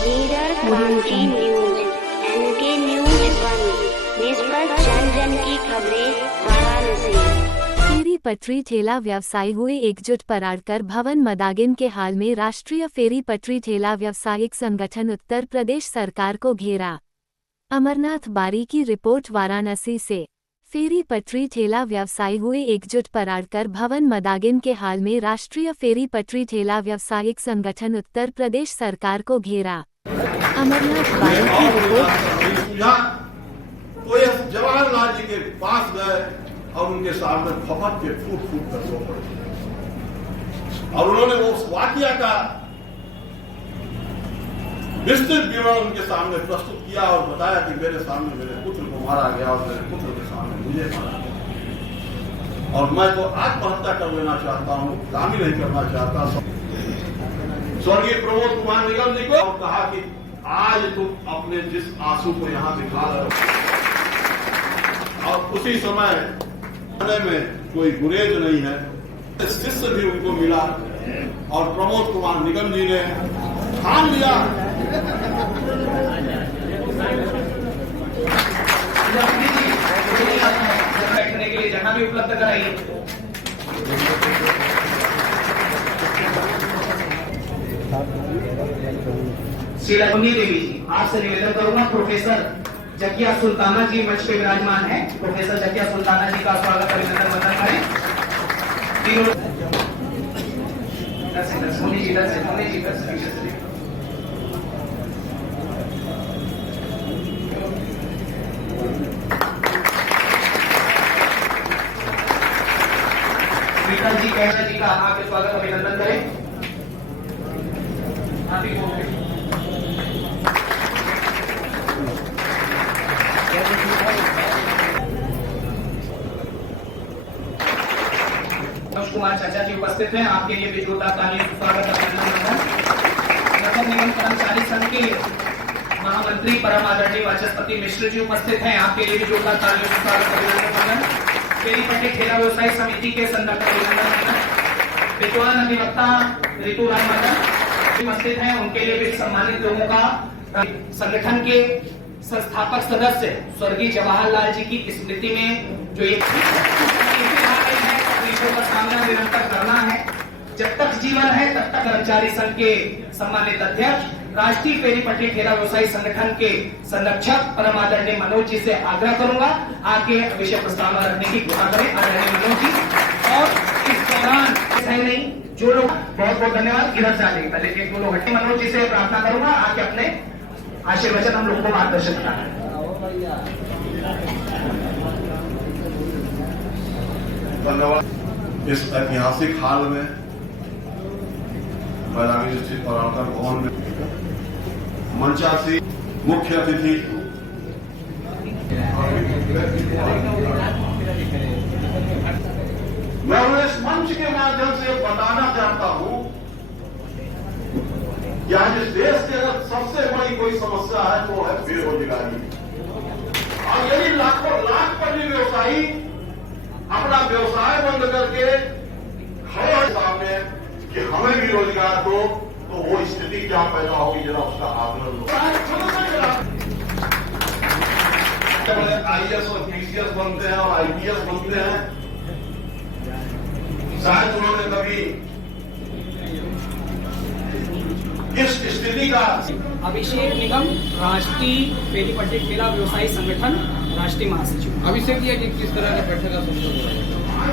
Leader news, N K news 1, निष्पक्ष जन की खबरें, वाराणसी। फेरी पटरी ठेला व्यवसायी हुए एकजुट पराड़कर भवन मदागिन के हाल में राष्ट्रीय फेरी पटरी ठेला व्यावसायिक संगठन उत्तर प्रदेश सरकार को घेरा। अमरनाथ बारी की रिपोर्ट वाराणसी से। फेरी पटरी ठेला व्यवसायी हुए एकजुट पराड़कर भवन मदागिन के हाल में राष्ट्रीय फेरी पटरी ठेला व्यावसायिक संगठन उत्तर प्रदेश सरकार को घेरा। अमरनाथ बारी की रिपोर्ट। तो ये जवाहरलाल जी के पास गए और उनके सामने फपट के फूट फूट कर रो पड़े और उन्होंने वो वाकया का विस्तृत विवरण उनके सामने प्रस्तुत किया और बताया कि मेरे सामने मेरे पुत्र को मारा गया और मेरे पुत्र के सामने मुझे मारा गया और मैं तो आत्महत्या कर लेना चाहता हूं, काम ही नहीं करना चाहता। स्वर्गीय प्रमोद कुमार निगम जी को कहा कि आज तुम अपने जिस आंसू को यहाँ दिखा रहे हो और उसी समय में कोई गुरेज नहीं है, शिष्य भी उनको मिला और प्रमोद कुमार निगम जी ने ठान लिया बैठने के लिए जगह भी उपलब्ध कराइए। श्री देवी जी, आपसे निवेदन करूंगा, प्रोफेसर जकिया सुल्ताना जी मंच पे विराजमान है। प्रोफेसर जकिया सुल्ताना जी का स्वागत अभिनंदन वंदन करें। सोनी जी कैसा जी का आपके स्वागत अभिनंदन करें। कुमार चाचा जी उपस्थित हैं, आपके लिए भी जोरदार तालियों से स्वागत अभिनंदन। नगर निगम कर्मचारी संघ के महामंत्री परम आदरणीय वाचस्पति मिश्र जी उपस्थित हैं, आपके लिए भी जोरदार तालियों से स्वागत अभिनंदन। फेरी पट्टी ठेला व्यवसायी समिति के संदर्भ अभिनंदन। विद्वान अधिवक्ता ऋतु राय मंडल उपस्थित हैं, उनके लिए भी सम्मानित लोगों का संगठन के संस्थापक सदस्य स्वर्गीय जवाहरलाल जी की स्मृति में जो एक का सामना निरंतर करना है। जब तक जीवन है तब तक कर्मचारी संघ के सम्मानित अध्यक्ष राष्ट्रीय फेरी पटरी ठेला व्यवसायी संगठन के संरक्षक परम आदरणीय मनोज जी से आग्रह करूंगा, आके विषय प्रस्ताव रखने की कृपा करें आदरणीय मनोज जी। और इस दौरान सही नहीं जो लोग बहुत बहुत धन्यवाद, इधर से आगे पहले एक दो लोग हटे। मनोज जी से प्रार्थना करूंगा, आके अपने आशीर्वचन हम लोगों को मार्गदर्शन कराना। धन्यवाद। इस ऐतिहासिक हाल में बैरागी स्थित पराड़कर भवन में मंचासी मुख्य अतिथि मैं इस मंच के माध्यम से बताना चाहता हूं कि आज इस देश के अगर सबसे बड़ी कोई समस्या है तो है बेरोजगारी। और यदि लाखों लाख पटरी व्यवसायी अपना व्यवसाय बंद करके खड़े हैं सामने कि हमें भी रोजगार दो, तो वो स्थिति क्या पैदा होगी जरा उसका आकलन लो। आईएएस और पीसीएस बनते हैं और आईपीएस बनते हैं, शायद उन्होंने कभी इस स्थिति का। अभिषेक निगम, राष्ट्रीय फेरी पट्टी ठेला व्यवसायी संगठन, राष्ट्रीय महासचिव। अभिषेक जी, किस तरह की बैठक का संबोधन हो रहा है?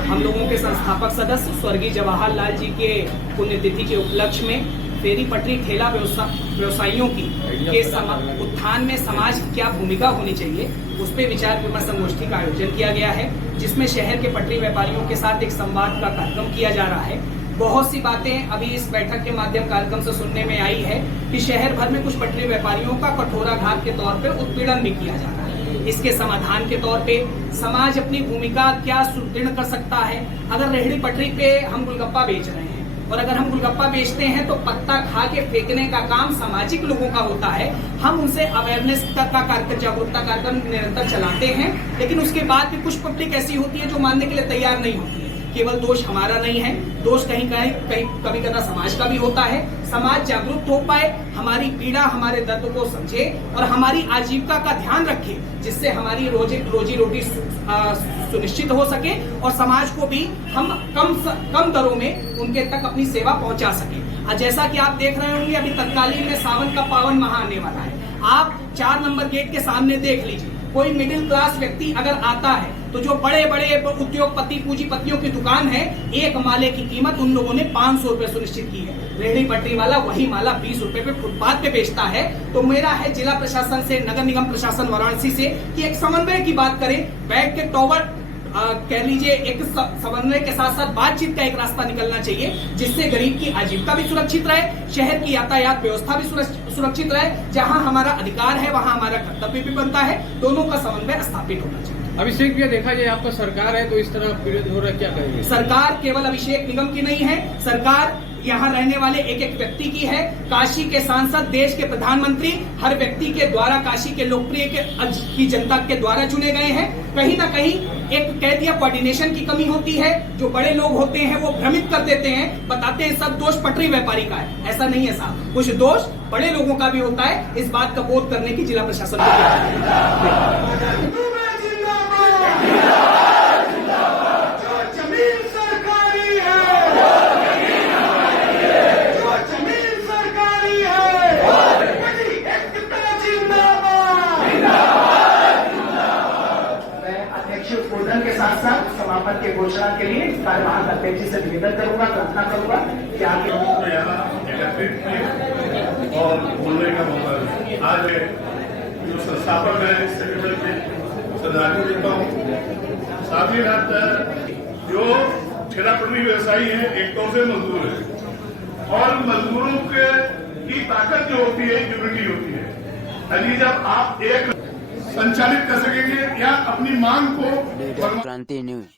हम लोगों के संस्थापक सदस्य स्वर्गीय जवाहरलाल जी के पुण्यतिथि के उपलक्ष्य में फेरी पटरी ठेला व्यवसायियों की के उत्थान में समाज की क्या भूमिका होनी चाहिए, उस पर विचार विमर्श संगोष्ठी का आयोजन किया गया है, जिसमें शहर के पटरी व्यापारियों के साथ एक संवाद का कार्यक्रम किया जा रहा है। बहुत सी बातें अभी इस बैठक के माध्यम कार्यक्रम से सुनने में आई है कि शहर भर में कुछ पटरी व्यापारियों का कठोराघात के तौर पर उत्पीड़न भी किया जा रहा है। इसके समाधान के तौर पे समाज अपनी भूमिका क्या सुदृढ़ कर सकता है। अगर रेहड़ी पटरी पे हम गोलगप्पा बेच रहे हैं और अगर हम गोलगप्पा बेचते हैं तो पत्ता खा के फेंकने का काम सामाजिक लोगों का होता है। हम उनसे अवेयरनेस का कार्यक्रम, जागरूकता कार्यक्रम निरंतर चलाते हैं, लेकिन उसके बाद भी कुछ पब्लिक ऐसी होती है जो मानने के लिए तैयार नहीं होती है। केवल दोष हमारा नहीं है, दोष कहीं कभी कभी समाज का भी होता है। समाज जागरूक हो पाए, हमारी पीड़ा हमारे दर्द को समझे और हमारी आजीविका का ध्यान रखे, जिससे हमारी रोजी रोटी सुनिश्चित हो सके और समाज को भी हम कम दरों में उनके तक अपनी सेवा पहुंचा सके। जैसा कि आप देख रहे होंगे, अभी तत्कालीन में सावन का पावन माह आने वाला है। आप 4 नंबर गेट के सामने देख लीजिए, कोई मिडिल क्लास व्यक्ति अगर आता है तो जो बड़े बड़े उद्योगपति पूंजीपतियों की दुकान है, एक माले की कीमत उन लोगों ने 500 रुपए सुनिश्चित की है। रेहड़ी पटरी वाला वही माला 20 रुपए पे फुटपाथ पे बेचता है। तो मेरा है जिला प्रशासन से, नगर निगम प्रशासन वाराणसी से कि एक समन्वय की बात करें, बैठ के टॉवर कह लीजिए, एक समन्वय के साथ साथ बातचीत का एक रास्ता निकलना चाहिए, जिससे गरीब की आजीविका भी सुरक्षित रहे, शहर की यातायात व्यवस्था भी सुरक्षित रहे। जहां हमारा अधिकार है वहां हमारा कर्तव्य भी बनता है, दोनों का समन्वय स्थापित होना चाहिए। अभिषेक भैया, देखा जाए आपका सरकार है तो इस तरह पीड़ित हो रहा है, क्या कहेंगे? सरकार केवल अभिषेक निगम की नहीं है, सरकार यहाँ रहने वाले एक एक व्यक्ति की है। काशी के सांसद, देश के प्रधानमंत्री हर व्यक्ति के द्वारा, काशी के लोकप्रिय की जनता के द्वारा चुने गए हैं। कहीं ना कहीं एक कह दिया कोऑर्डिनेशन की कमी होती है। जो बड़े लोग होते हैं वो भ्रमित कर देते हैं, बताते हैं सब दोष पटरी व्यापारी का है। ऐसा नहीं है साहब, कुछ दोष बड़े लोगों का भी होता है। इस बात का बोध करने की जिला प्रशासन को उद्बोधन के साथ साथ समापन के घोषणा के लिए कार्यवाहक अध्यक्ष से निवेदन करूंगा, प्रार्थना करूंगा कि आपके और बोलने का मौका आज जो संस्थापक है सेक्रेटरी के श्रद्धांजलि देता हूँ। साथ ही साथ जो ठेला पटरी व्यवसायी है, एक तौर से मजदूर है और मजदूरों की ताकत जो होती है यूनिटी होती है। यदि जब आप एक संचालित कर सकेंगे या अपनी मांग को क्रांति न्यूज।